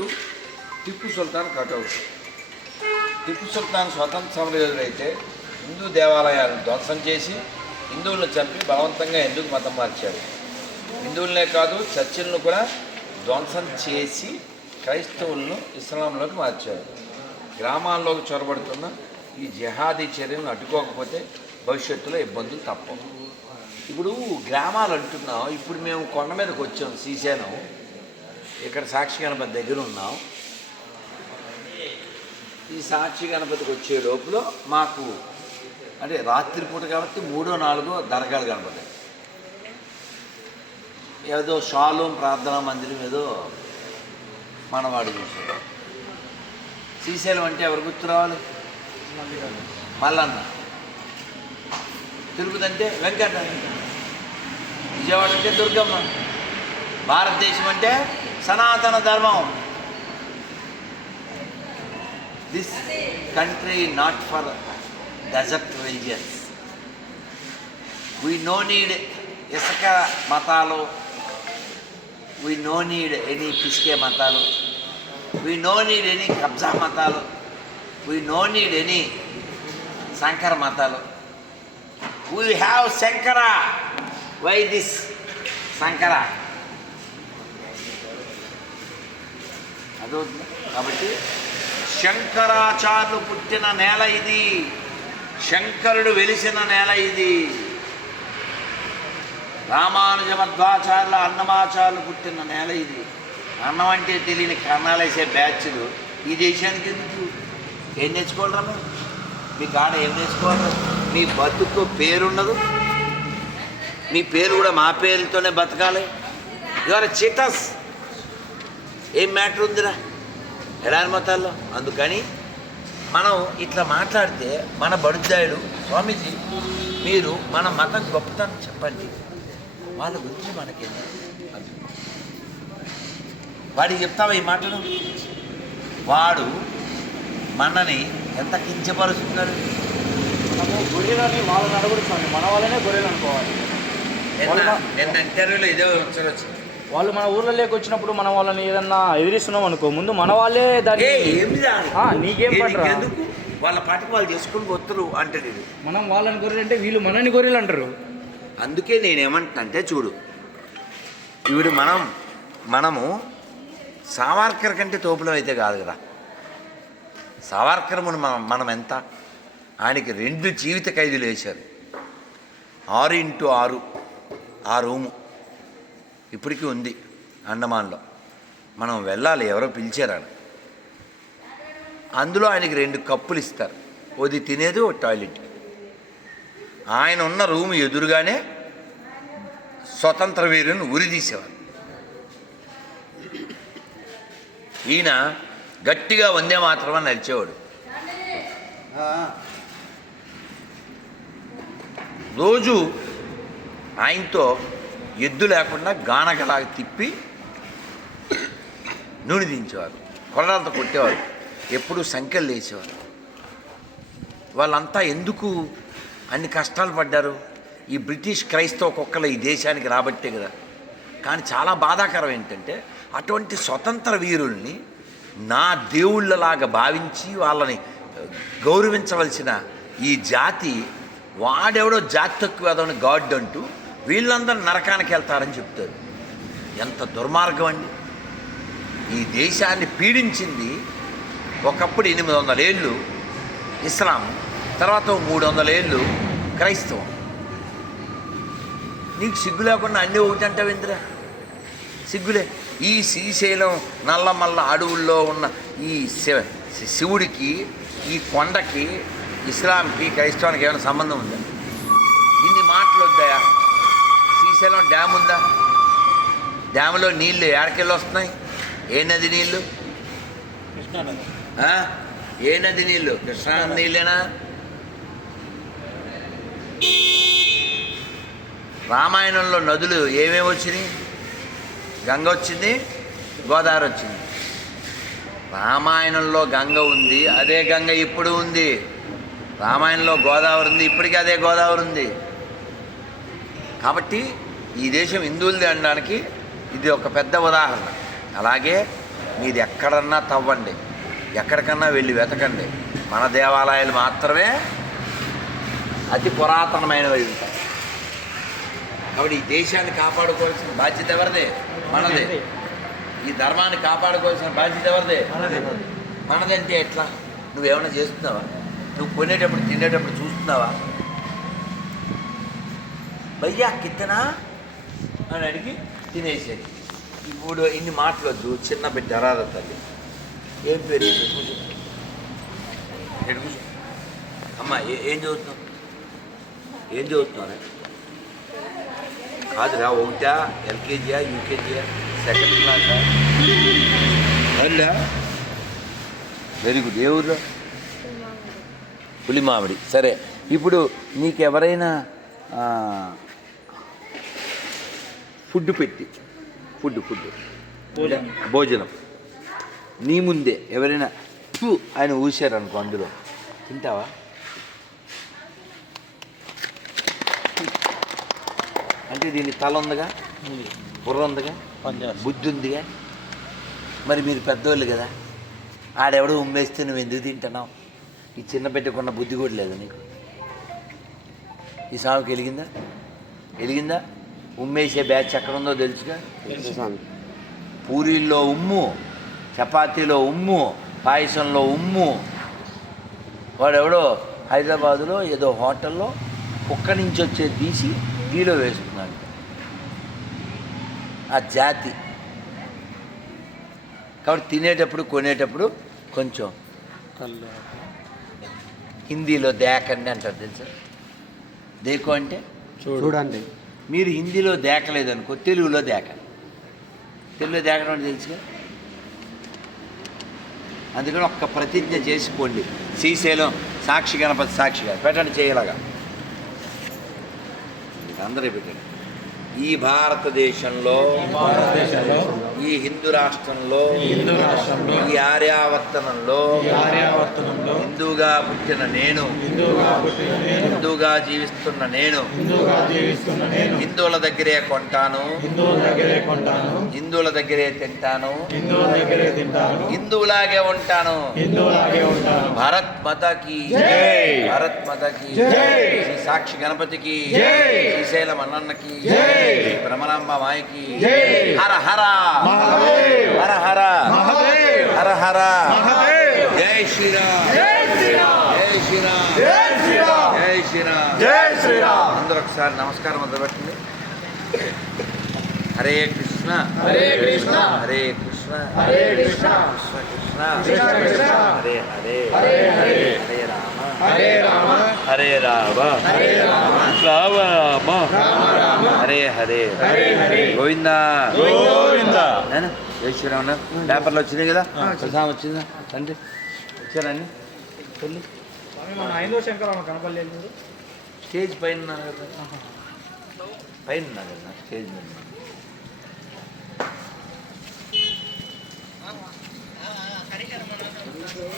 To Tippu Sultan cutout. Tipu Sultan స్వతంత్ర సమరయోధుడైతే హిందూ దేవాలయాలను ధ్వంసం చేసి హిందువులను చంపి బలవంతంగా ఎందుకు మతం మార్చాడు. హిందువులనే కాదు చర్చిలను కూడా ధ్వంసం చేసి క్రైస్తవులను ఇస్లాంలోకి మార్చాడు. గ్రామాల్లోకి చొరబడుతున్న ఈ జిహాదీ చర్యలను అడ్డుకోకపోతే భవిష్యత్తులో ఇబ్బందులు తప్పవు. ఇప్పుడు గ్రామాలు అంటున్నాం ఇప్పుడు మేము కొండ మీదకి వచ్చాం శ్రీశైలం. ఇక్కడ సాక్షి గణపతి దగ్గర ఉన్నాం. ఈ సాక్షి గణపతికి వచ్చే లోపల మాకు అంటే రాత్రిపూట కాబట్టి మూడో నాలుగో దర్గాలు గణపతి ఏదో షాలోం ప్రార్థనా మందిరం ఏదో మనవాడు చూసాడు శ్రీశైలం అంటే ఎవరు గుర్తు రావాలి? మల్లన్న. తిరుపతి అంటే వెంకట. విజయవాడ అంటే దుర్గమ్మ. భారతదేశం అంటే సనాతన ధర్మం. This country not for desert religions we no need ఇసుక మతాలు. వీ నో నీడ్ ఎనీ పిసికే మతాలు. వీ నో నీడ్ ఎనీ కబ్జా మతాలు. We no need any Shankara మతాలు. We have Shankara. Why this శంకర? అర్థమవుతుంది కాబట్టి శంకరాచార్యులు పుట్టిన నేల ఇది. శంకరుడు వెలిసిన నేల ఇది. రామానుజ మధ్వాచార్యుల అన్నమాచార్యులు పుట్టిన నేల ఇది. అన్నం అంటే తెలియని కన్నాలేసే బ్యాచ్లు. ఈ దేశానికి ఎందుకు? ఏం నేర్చుకోవాలరా మీరు? మీ కాడ ఏం నేర్చుకోవాలి మీ బతుకు పేరుండదు మీ పేరు కూడా మా పేరుతోనే బతకాలి. ఇవాళ చిటస్ ఏం మ్యాటర్ ఉందిరా? ఎడారి మతాల్లో. అందుకని మనం ఇట్లా మాట్లాడితే మన బడుద్దాయుడు స్వామీజీ మీరు మన మతం గొప్పతనం చెప్పండి. వాళ్ళ గురించి మనకేంటి వాడికి చెప్తావా ఈ మాటలు వాడు మనని ఎంత కించపరుస్తున్నాడు? గొర్రెలని వాళ్ళని అడగడు స్వామి. మన వాళ్ళనే గొర్రెలు అనుకోవాలి. నిన్న నిన్న ఇంటర్వ్యూలో ఇదే వచ్చారు వచ్చింది. వాళ్ళు మన ఊర్లో వచ్చినప్పుడు మనం వాళ్ళని ఏదన్నా ఎదిరిస్తున్నాం అనుకో ముందు మన వాళ్ళే దాన్ని నీకేం? నీకెందుకు? వాళ్ళ పాటికి వాళ్ళు చేసుకుని పోతురు ఇది మనం వాళ్ళని గొర్రెలు అంటే వీళ్ళు మనని గొర్రెలు అంటారు. అందుకే నేనేమంటున్నానంటే చూడు ఇప్పుడు మనం మనము సావార్కర్ కంటే తోపులం అయితే కాదు కదా. సావార్కర్ మనం మనం ఎంత? ఆయనకి రెండు జీవిత ఖైదీలు వేశారు. ఆరు ఇంటూ ఆరు ఆ రూము. ఇప్పటికీ ఉంది అండమాన్లో. మనం వెళ్ళాలి ఎవరో పిలిచారని. అందులో ఆయనకి రెండు కప్పులు ఇస్తారు. ఒకది తినేది ఓ టాయిలెట్. ఆయన ఉన్న రూమ్ ఎదురుగానే స్వతంత్ర వీరుని ఉరిదీసేవారు ఈయన గట్టిగా వందే మాత్రమే నడిచేవాడు. రోజు ఆయనతో ఎద్దు లేకుండా గానగలాగా తిప్పి నూనె దించేవారు. కొరడాలతో కొట్టేవారు. ఎప్పుడు సంఖ్యలు వేసేవారు వాళ్ళంతా ఎందుకు అన్ని కష్టాలు పడ్డారు? ఈ బ్రిటిష్ క్రైస్తవ కుక్కలు ఈ దేశానికి రాబట్టే కదా. కానీ చాలా బాధాకరం ఏంటంటే అటువంటి స్వతంత్ర వీరుల్ని నా దేవుళ్ళలాగా భావించి వాళ్ళని గౌరవించవలసిన ఈ జాతి వాడెవడో జాతి తక్కువ గాడ్ అంటూ వీళ్ళందరూ నరకానికి వెళ్తారని చెప్తారు. ఎంత దుర్మార్గం అండి. ఈ దేశాన్ని పీడించింది ఒకప్పుడు ఎనిమిది వందల ఏళ్ళు ఇస్లాం తర్వాత మూడు వందల ఏళ్ళు క్రైస్తవం. నీకు సిగ్గు లేకుండా అన్నీ ఒకటి అంటావు సిగ్గులే. ఈ శ్రీశైలం నల్లమల్ల అడవుల్లో ఉన్న ఈ శివ శివుడికి ఈ కొండకి ఇస్లాంకి క్రైస్తవానికి ఏమైనా సంబంధం ఉందా? ఇన్ని మాటలు వద్దాయా? శ్రీశైలం డ్యామ్ ఉందా? డ్యాములో నీళ్ళు ఏడకెళ్ళి వస్తున్నాయి? ఏ నది నీళ్ళు? ఏ నది నీళ్ళు కృష్ణా నీళ్ళేనా రామాయణంలో నదులు ఏమేమి వచ్చినాయి? గంగ వచ్చింది గోదావరి వచ్చింది. రామాయణంలో గంగ ఉంది అదే గంగ ఇప్పుడు ఉంది. రామాయణంలో గోదావరి ఉంది ఇప్పటికీ అదే గోదావరి ఉంది. కాబట్టి ఈ దేశం హిందువులది అనడానికి ఇది ఒక పెద్ద ఉదాహరణ. అలాగే మీరు ఎక్కడన్నా తవ్వండి. ఎక్కడికన్నా వెళ్ళి వెతకండి. మన దేవాలయాలు మాత్రమే అతి పురాతనమైనవి ఉంటాయి. కాబట్టి ఈ దేశాన్ని కాపాడుకోవాల్సిన బాధ్యత ఎవరిదే? మనదే. ఈ ధర్మాన్ని కాపాడుకోవాల్సిన బాధ్యత ఎవరిదే? మనదంటే ఎట్లా? నువ్వేమైనా చేస్తున్నావా? నువ్వు కొనేటప్పుడు తినేటప్పుడు చూస్తున్నావా? భయ్యా కిత్తనా? అని అడిగి తినేసేది. ఇప్పుడు ఇన్ని మాటలు వద్దు చిన్న బిడ్డ రాదా తల్లి. ఏం పేరు ఎడుగు అమ్మ ఏ- ఏం చదువుతున్నావు? ఏం చదువుతున్నావు కాదురా ఒకటా? ఎల్కేజీయా యూకేజీయా? సెకండ్ క్లాసా? అల్లా? Very good. ఏ ఊర్లో? పులిమామిడి. సరే ఇప్పుడు నీకెవరైనా ఫుడ్ పెట్టి. Food food. భోజనం. నీ ముందే ఎవరైనా ఆయన ఊసారనుకో అందులో. తింటావా? అంటే దీని తల ఉందిగా? బుర్ర ఉందిగా? బుద్ధి ఉందిగా? మరి మీరు పెద్దోళ్ళు కదా. ఆడెవడో ఉమ్మేస్తే నువ్వు ఎందుకు తింటున్నావు? ఈ చిన్న పెట్టుకున్న బుద్ధి కూడా లేదు నీకు? ఈ సాగుకి వెలిగిందా? వెలిగిందా? ఉమ్మేసే బ్యాచ్ ఎక్కడ ఉందో తెలుసుగా పూరీల్లో ఉమ్ము చపాతీలో ఉమ్ము పాయసంలో ఉమ్ము. వాడెవడో? హైదరాబాదులో ఏదో హోటల్లో కుక్క నుంచి వచ్చే తీసి టీలో వేస్తున్నాడు ఆ జాతి. కాబట్టి తినేటప్పుడు కొనేటప్పుడు కొంచెం హిందీలో దేకండి అంటారు తెలుసా? దేకు అంటే? చూడండి. మీరు హిందీలో దేకలేదనుకో తెలుగులో దేకండి తెలుగులో దేకడం అంటే తెలుసుగా? అందుకని ఒక్క ప్రతిజ్ఞ చేసుకోండి. శ్రీశైలం సాక్షి గణపతి సాక్షిగా పెట్టండి చేయలాగా. అందరూ పెట్టండి. ఈ భారతదేశంలో భారతదేశంలో ఈ హిందూ రాష్ట్రంలో హిందూ రాష్ట్రంలో ఈ ఆర్యావర్తనంలో ఆర్యావర్తనంలో హిందూగా పుట్టిన నేను హిందువుగా పుట్టిన నేను హిందూగా జీవిస్తున్న నేను హిందువుగా జీవిస్తున్న నేను హిందువుల దగ్గరే కొంటాను హిందువుల దగ్గరే కొంటాను హిందువుల దగ్గరే తింటాను హిందువుల దగ్గరే తింటాను హిందువులాగే ఉంటాను హిందువులాగే ఉంటాను భారత్ మాతాకి! భారత్ మాతాకి! శ్రీ సాక్షి గణపతికి! శ్రీశైలం అన్నన్నకి! శ్రీ భ్రమరాంబ మాయకి! హర హర! హర హర! హర హర! జై శ్రీరామ్. జై శ్రీరామ్. జై శ్రీరామ్. జై శ్రీరామ్. అందరూ ఒకసారి నమస్కారం మొదలుపెట్టండి హరే కృష్ణ. హరే కృష్ణ. హరే కృష్ణ. హరే కృష్ణ. కృష్ణ కృష్ణ. హరే హరే. హరే హరే. హరే రామ. హరే రామ. హరే రామ. హరే రామ రామ. రామ హరే హరే గోవిందా. గోవిందా. ఏమన్నా పేపర్లు వచ్చింది కదా? ప్రసాదం వచ్చిందా. తండ్రి వచ్చారా అండి తల్లి. ఐదో శంకరామ కనపల్లి స్టేజ్ పైన పైన స్టేజ్